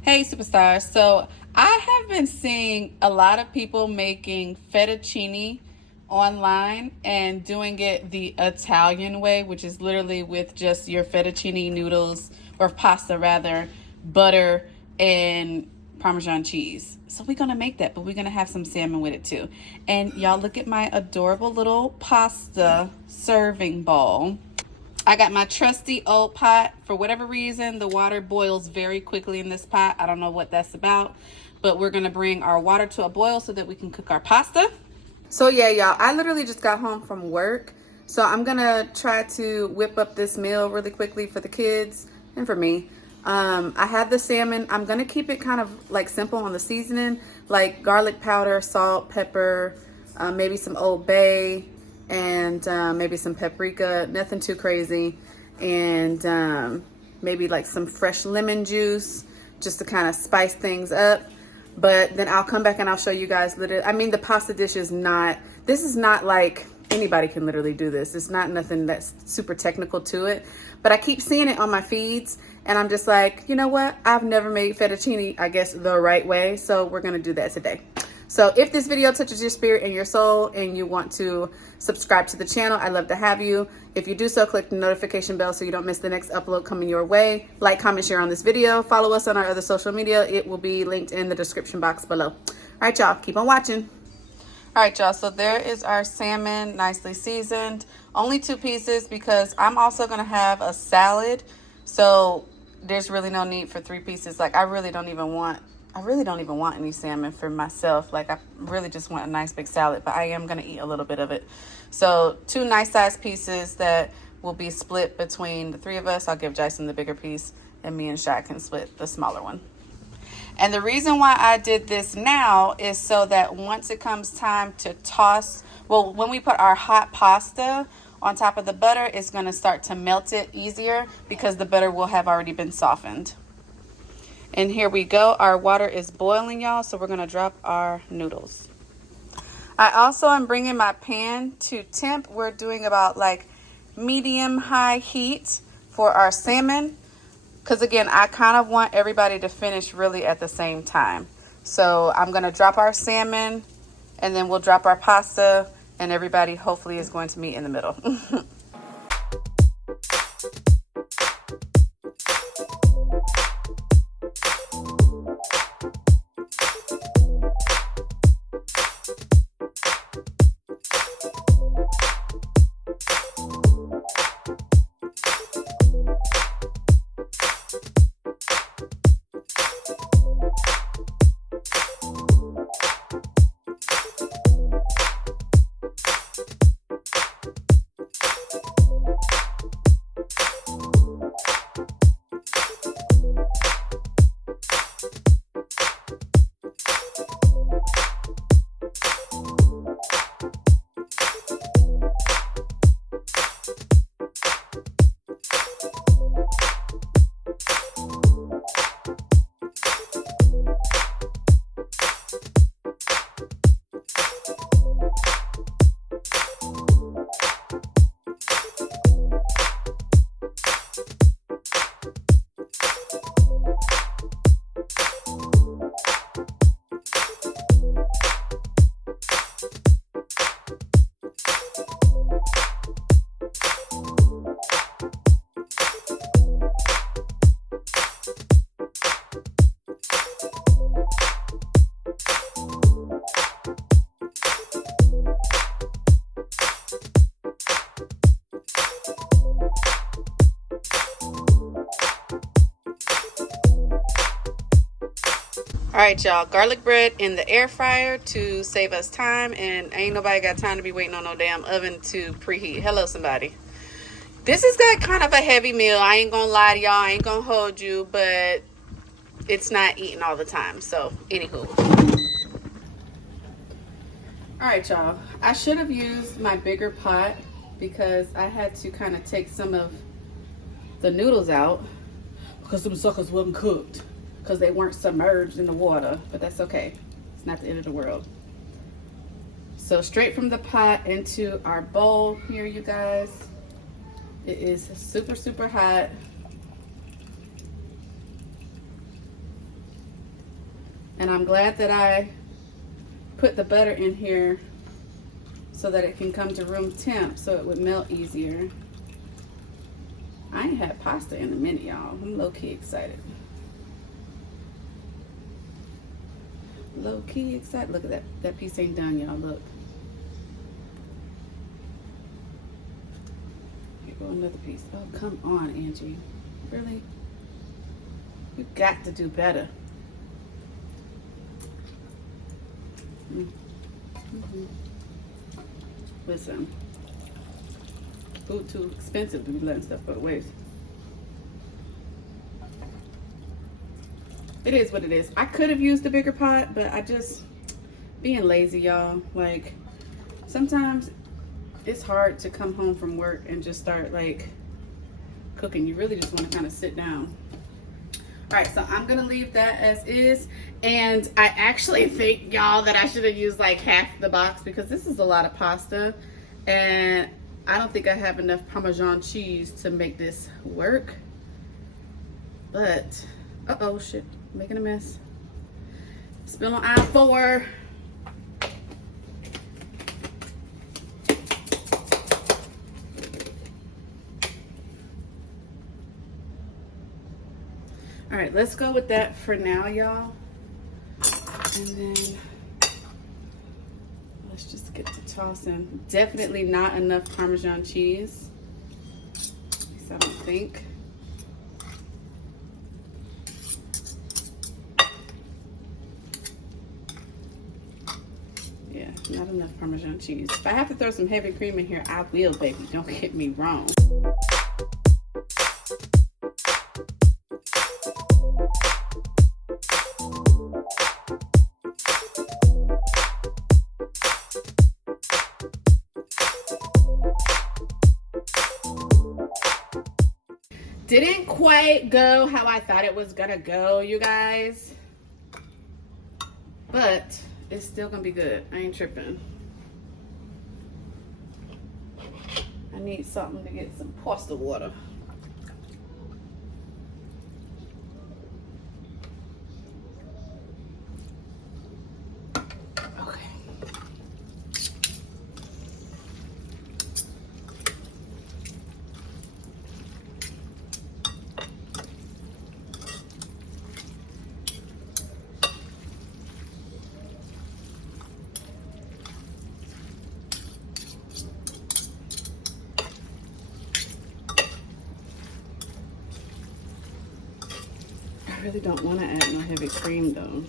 Hey superstars, so I have been seeing a lot of people making fettuccine online and doing it the Italian way, which is literally with just your fettuccine noodles, or pasta rather, butter, and Parmesan cheese. So we're gonna make that, but we're gonna have some salmon with it too. And y'all look at my adorable little pasta serving bowl. I got my trusty old pot. For whatever reason, the water boils very quickly in this pot. I don't know what that's about, but we're gonna bring our water to a boil so that we can cook our pasta. So yeah, y'all, I literally just got home from work. So I'm gonna try to whip up this meal really quickly for the kids and for me. I have the salmon. I'm gonna keep it kind of like simple on the seasoning, like garlic powder, salt, pepper, maybe some Old Bay, and maybe some paprika, nothing too crazy, and maybe like some fresh lemon juice just to kind of spice things up. But then I'll come back and I'll show you guys literally, I mean, the pasta dish is not, this is not like, anybody can literally do this. It's not nothing that's super technical to it, but I keep seeing it on my feeds and I'm just like, you know what? I've never made fettuccine, I guess, the right way. So we're gonna do that today. So if this video touches your spirit and your soul and you want to subscribe to the channel, I'd love to have you. If you do so, click the notification bell so you don't miss the next upload coming your way. Like, comment, share on this video. Follow us on our other social media. It will be linked in the description box below. All right, y'all, keep on watching. All right, y'all, so there is our salmon, nicely seasoned. Only 2 pieces because I'm also gonna have a salad. So there's really no need for 3 pieces. Like, I really don't even want any salmon for myself. Like, I really just want a nice big salad, but I am gonna eat a little bit of it. So 2 nice sized pieces that will be split between the 3 of us. I'll give Jason the bigger piece and me and Shaq can split the smaller one. And the reason why I did this now is so that once it comes time to toss, well, when we put our hot pasta on top of the butter, it's gonna start to melt it easier because the butter will have already been softened. And here we go. Our water is boiling, y'all, so we're gonna drop our noodles. I also am bringing my pan to temp. We're doing about like medium high heat for our salmon, because again, I kind of want everybody to finish really at the same time. So I'm gonna drop our salmon and then we'll drop our pasta and everybody hopefully is going to meet in the middle. All right, y'all, garlic bread in the air fryer to save us time, and ain't nobody got time to be waiting on no damn oven to preheat. Hello, somebody. This is got kind of a heavy meal. I ain't gonna lie to y'all. I ain't gonna hold you, but it's not eating all the time. So, anywho. All right, y'all. I should have used my bigger pot because I had to kind of take some of the noodles out because some suckers wasn't cooked. because they weren't submerged in the water, but that's okay. It's not the end of the world. So straight from the pot into our bowl here, you guys. It is super, super hot. And I'm glad that I put the butter in here so that it can come to room temp so it would melt easier. I ain't had pasta in a minute, y'all. I'm low-key excited. Low-key excited. Look at that. That piece ain't done, y'all. Look. Here go another piece. Oh, come on, Angie. Really? You got to do better. Listen. Food too expensive to be letting stuff go to waste. It is what it is. I could have used a bigger pot, but I just being lazy, y'all. Like sometimes it's hard to come home from work and just start like cooking. You really just want to kind of sit down. All right, so I'm gonna leave that as is. And I actually think, y'all, that I should have used like half the box because this is a lot of pasta. And I don't think I have enough Parmesan cheese to make this work. But, uh-oh, shit, making a mess. Spill on aisle 4. All right, let's go with that for now, y'all. And then let's just get to tossing. Definitely not enough Parmesan cheese. At least I don't think. Yeah, not enough Parmesan cheese. If I have to throw some heavy cream in here, I will, baby. Don't get me wrong. Didn't quite go how I thought it was gonna go, you guys. But it's still gonna be good. I ain't tripping. I need something to get some pasta water. I really don't want to add no heavy cream though.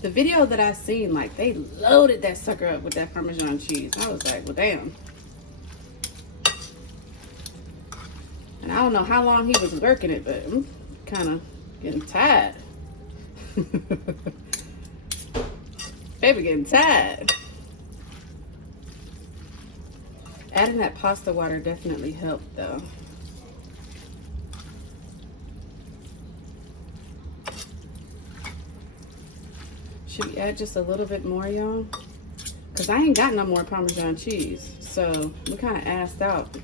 The video that I seen, like they loaded that sucker up with that Parmesan cheese. I was like, well, damn. And I don't know how long he was working it, but I'm kind of getting tired. Baby getting tired. Adding that pasta water definitely helped though. Should we add just a little bit more, y'all? Because I ain't got no more Parmesan cheese. So we kind of assed out.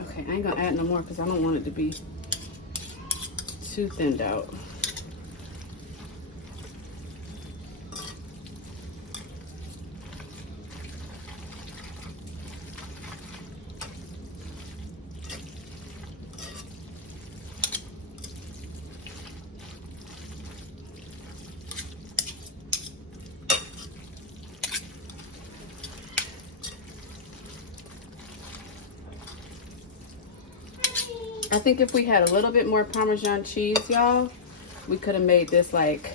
Okay, I ain't gonna add no more because I don't want it to be too thinned out. I think if we had a little bit more Parmesan cheese, y'all, we could have made this like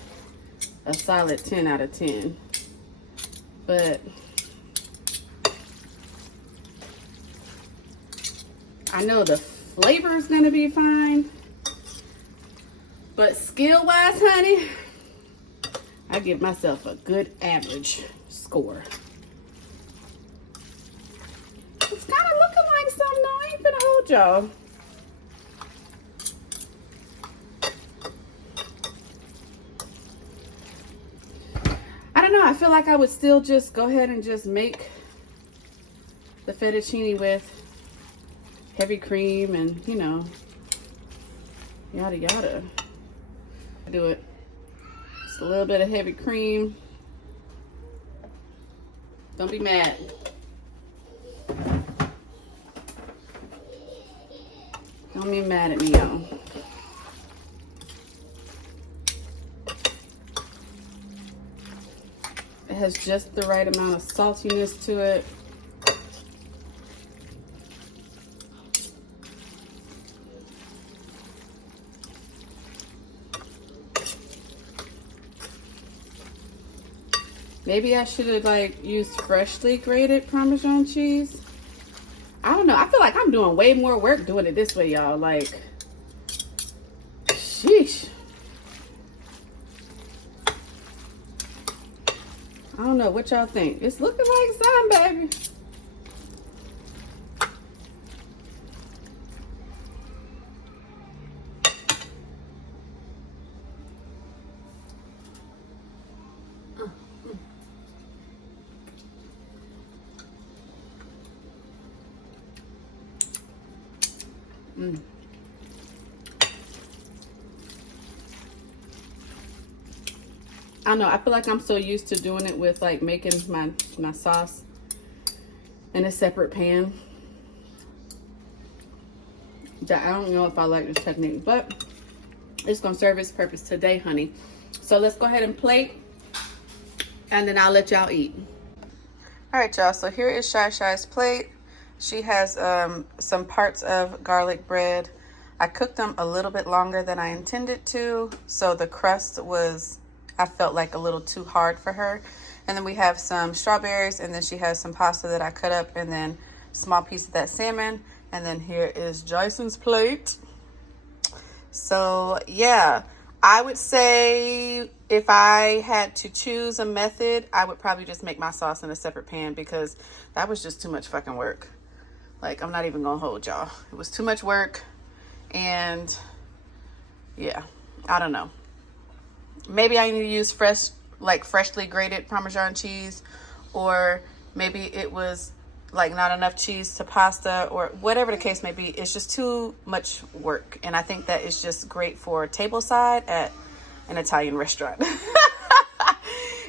a solid 10 out of 10. But I know the flavor is gonna be fine. But skill-wise, honey, I give myself a good average score. It's kind of looking like something though. I ain't finna hold y'all. I don't know. I feel like I would still just go ahead and just make the fettuccine with heavy cream and, you know, yada yada. Do it. Just a little bit of heavy cream. Don't be mad. Don't be mad at me, y'all. It has just the right amount of saltiness to it. Maybe I should have like used freshly grated Parmesan cheese. I don't know. I feel like I'm doing way more work doing it this way, y'all. Like, sheesh. I don't know what y'all think. It's looking like some, baby. I don't know. I feel like I'm so used to doing it with like making my sauce in a separate pan that I don't know if I like this technique, but it's gonna serve its purpose today, honey. So let's go ahead and plate, and then I'll let y'all eat. All right, y'all. So here is Shy Shy's plate. She has some parts of garlic bread. I cooked them a little bit longer than I intended to, so the crust was, I felt like, a little too hard for her. And then we have some strawberries, and then she has some pasta that I cut up, and then a small piece of that salmon. And then here is Jason's plate. So yeah, I would say if I had to choose a method, I would probably just make my sauce in a separate pan, because that was just too much fucking work. Like, I'm not even gonna hold y'all. It was too much work. And yeah, I don't know. Maybe I need to use freshly grated Parmesan cheese, or maybe it was like not enough cheese to pasta, or whatever the case may be. It's just too much work. And I think that is just great for tableside at an Italian restaurant.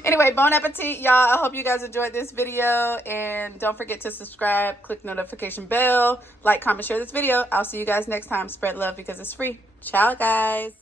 Anyway, bon appetit, y'all. I hope you guys enjoyed this video, and don't forget to subscribe, click notification bell, like, comment, share this video. I'll see you guys next time. Spread love because it's free. Ciao, guys.